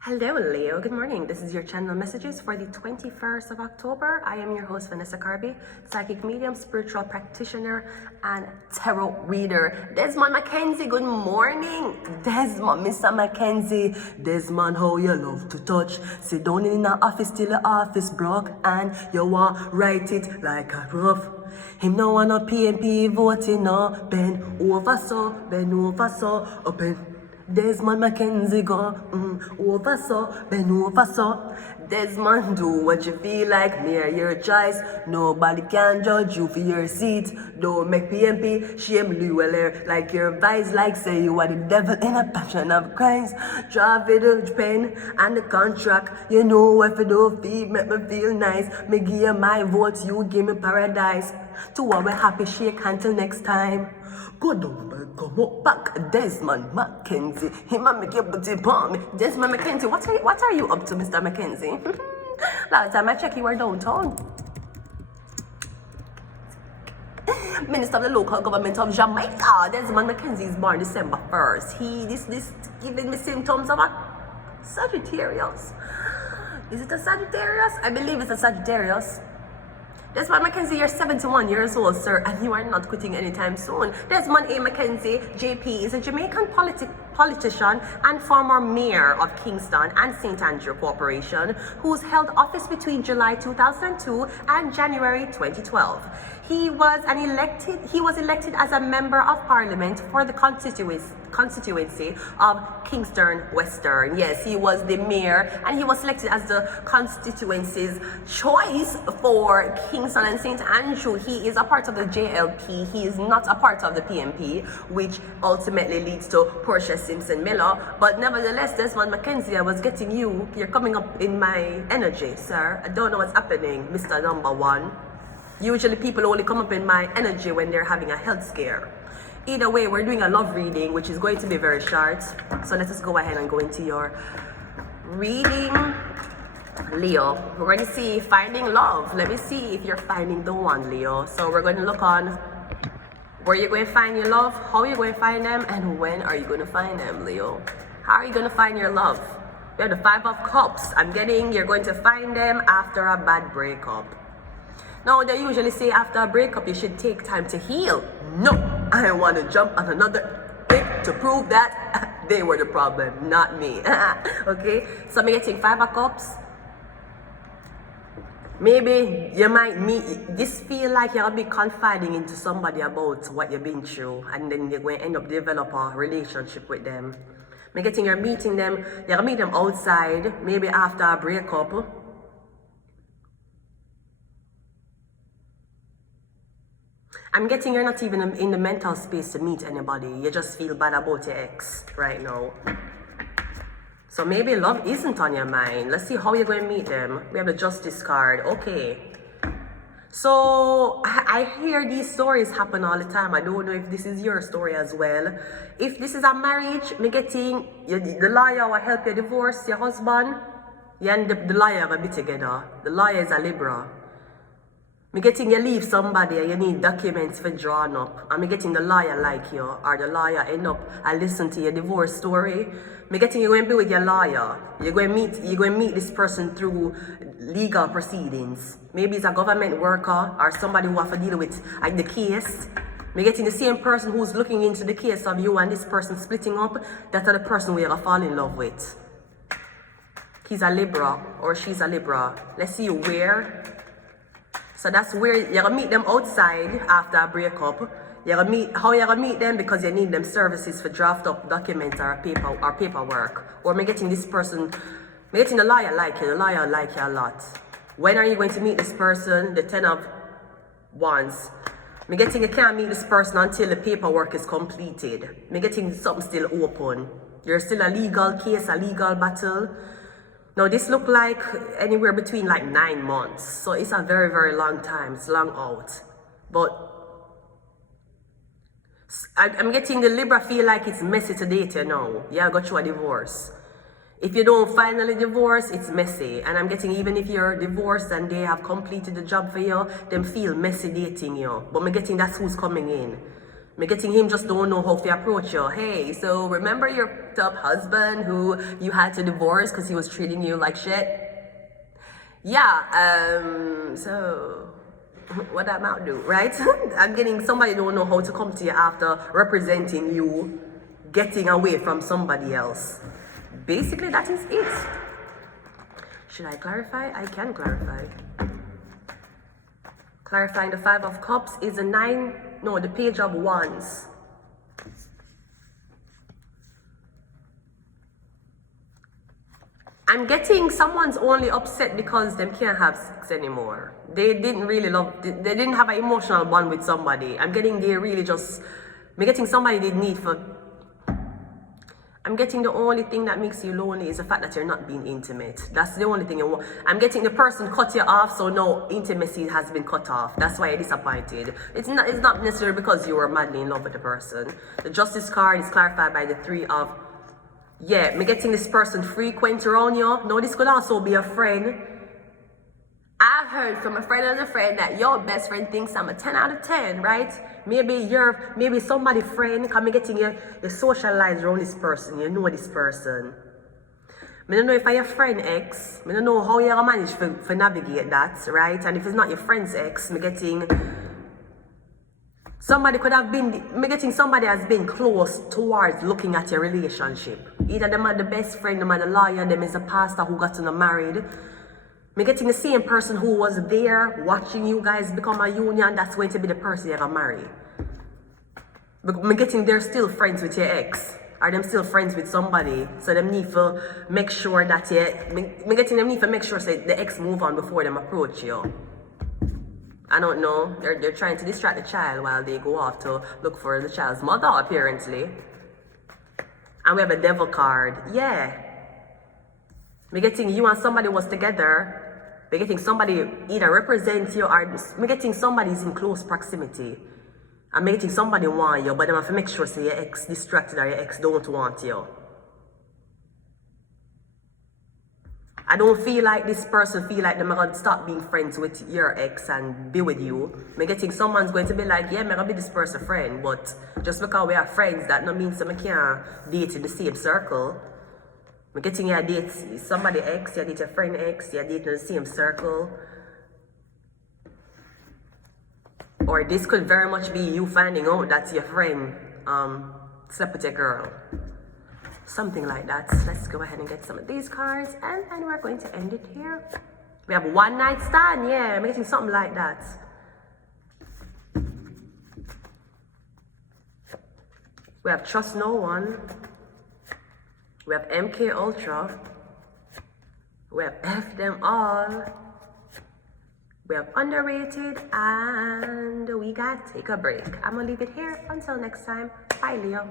Hello Leo, good morning. This is your channel messages for the 21st of October. I am your host Vanessa Carby, psychic medium, spiritual practitioner, and tarot reader. Desmond Mackenzie, good morning. Desmond, Mr. Mackenzie. Desmond, how you love to touch. Sit down in the office till the office broke and you want write it like a rough. Him no wanna PNP voting, no. Bend over so, open. Desmond Mackenzie go over so, bend over so. Desmond, do what you feel like, near your choice. Nobody can judge you for your seat. Don't make PMP shame Llewellyn like your vice, like say you are the devil in a passion of Christ. Draw the pen and the contract. You know if you don't feel, make me feel nice. Me give you my vote, you give me paradise. To our happy shake until next time. Go down, but come up back. Desmond Mackenzie. He might make your booty palm me. Desmond Mackenzie, what are you up to, Mr. Mackenzie? Last time I checked, you were downtown. Minister of the local government of Jamaica. Desmond Mackenzie is born December 1st. This giving me symptoms of a Sagittarius. Is it a Sagittarius? I believe it's a Sagittarius. Desmond Mackenzie, you're 71 years old, sir, and you are not quitting anytime soon. Desmond A. Mackenzie, JP, is a Jamaican politician and former mayor of Kingston and St. Andrew Corporation, who's held office between July 2002 and January 2012. He was elected as a member of parliament for the constituency of Kingston Western. Yes, he was the mayor and he was selected as the constituency's choice for Kingston and St. Andrew. He is a part of the JLP. He is not a part of the PMP, which ultimately leads to Portia Simpson Miller. But nevertheless, Desmond Mackenzie, I was getting you. You're coming up in my energy, sir. I don't know what's happening, Mr. Number One. Usually people only come up in my energy when they're having a health scare. Either way, we're doing a love reading, which is going to be very short. So let us go ahead and go into your reading. Leo, we're going to see finding love. Let me see if you're finding the one, Leo. So we're going to look on where you're going to find your love, how you're going to find them, and when are you going to find them, Leo. How are you going to find your love? We have the 5 of Cups. I'm getting you're going to find them after a bad breakup. Now, they usually say after a breakup, you should take time to heal. No, I want to jump on another thing to prove that they were the problem, not me. Okay, so I'm getting 5 of Cups. Maybe you might feel like you're be confiding into somebody about what you've been through, and then you're going to end up develop a relationship with them. I'm getting you're meeting them, you're going to meet them outside, maybe after a breakup. I'm getting you're not even in the mental space to meet anybody. You just feel bad about your ex right now. So maybe love isn't on your mind. Let's see how you're going to meet them. We have the Justice card. Okay. So I hear these stories happen all the time. I don't know if this is your story as well. If this is a marriage, me getting the lawyer will help you divorce your husband. You and the lawyer will be together. The lawyer is a Libra. Me getting you leave somebody and you need documents for drawn up. And me getting the lawyer like you, or the lawyer end up and listen to your divorce story. Me getting you going to be with your lawyer. You're going to meet this person through legal proceedings. Maybe it's a government worker or somebody who have to deal with the case. Me getting the same person who's looking into the case of you and this person splitting up. That's the person we're gonna fall in love with. He's a Libra or she's a Libra. Let's see where. So that's where you're going to meet them outside after a breakup. How you're going to meet them? Because you need them services for draft up documents or paperwork. Or me getting this person, me getting the lawyer like you. The lawyer like you a lot. When are you going to meet this person? The 10 of Wands. Me getting you can't meet this person until the paperwork is completed. Me getting something still open. You're still a legal case, a legal battle. Now this look like anywhere between like 9 months. So it's a very, very long time. It's long out. But I'm getting the Libra feel like it's messy to date you now. Yeah, go through a divorce. If you don't finally divorce, it's messy. And I'm getting even if you're divorced and they have completed the job for you, them feel messy dating you. But I'm getting that's who's coming in. Me getting him just don't know how to approach you. Hey, so remember your top husband who you had to divorce because he was treating you like shit? Yeah, so what that might do, right? I'm getting somebody don't know how to come to you after representing you, getting away from somebody else. Basically, that is it. Should I clarify? I can clarify. Clarifying the 5 of Cups is the Page of Wands. I'm getting someone's only upset because they can't have sex anymore. They didn't really they didn't have an emotional bond with somebody. I'm getting somebody they need for. I'm getting the only thing that makes you lonely is the fact that you're not being intimate. That's the only thing you want. I'm getting the person cut you off, so no intimacy has been cut off. That's why you're disappointed. It's not necessarily because you were madly in love with the person. The Justice card is clarified by the 3 of. Yeah, me getting this person frequent around you. No, this could also be a friend. I heard from a friend of a friend that your best friend thinks I'm a 10 out of 10, right? Maybe somebody friend, come getting you socialize around this person, you know this person. I don't know if I your friend ex, I don't know how you're gonna manage to navigate that, right? And if it's not your friend's ex, me getting somebody has been close towards looking at your relationship. Either them are the best friend, them are the lawyer, them is a pastor who got married. Me getting the same person who was there watching you guys become a union, that's going to be the person you're gonna marry. But me getting they're still friends with your ex. Are them still friends with somebody? So them need to make sure that me getting them need to make sure that the ex move on before them approach you. I don't know. They're trying to distract the child while they go off to look for the child's mother, apparently. And we have a Devil card. Yeah. We're getting you and somebody was together. We're getting somebody either represents you or we're getting somebody's in close proximity. I'm getting somebody want you, but they have to make sure so your ex distracted or your ex don't want you. I don't feel like this person feel like they're going to stop being friends with your ex and be with you. I'm getting someone's going to be like, yeah, I'm going to be this person's friend, but just because we are friends, that no means I can't date in the same circle. I'm getting you date somebody ex, you date your friend ex, you date in the same circle. Or this could very much be you finding out that your friend slept with your girl. Something like that. Let's go ahead and get some of these cards and then we're going to end it here. We have one night stand, yeah, I'm getting something like that. We have Trust No One. We have MK Ultra. We have F Them All. We have Underrated and we got Take a Break. I'm gonna leave it here until next time. Bye, Leo.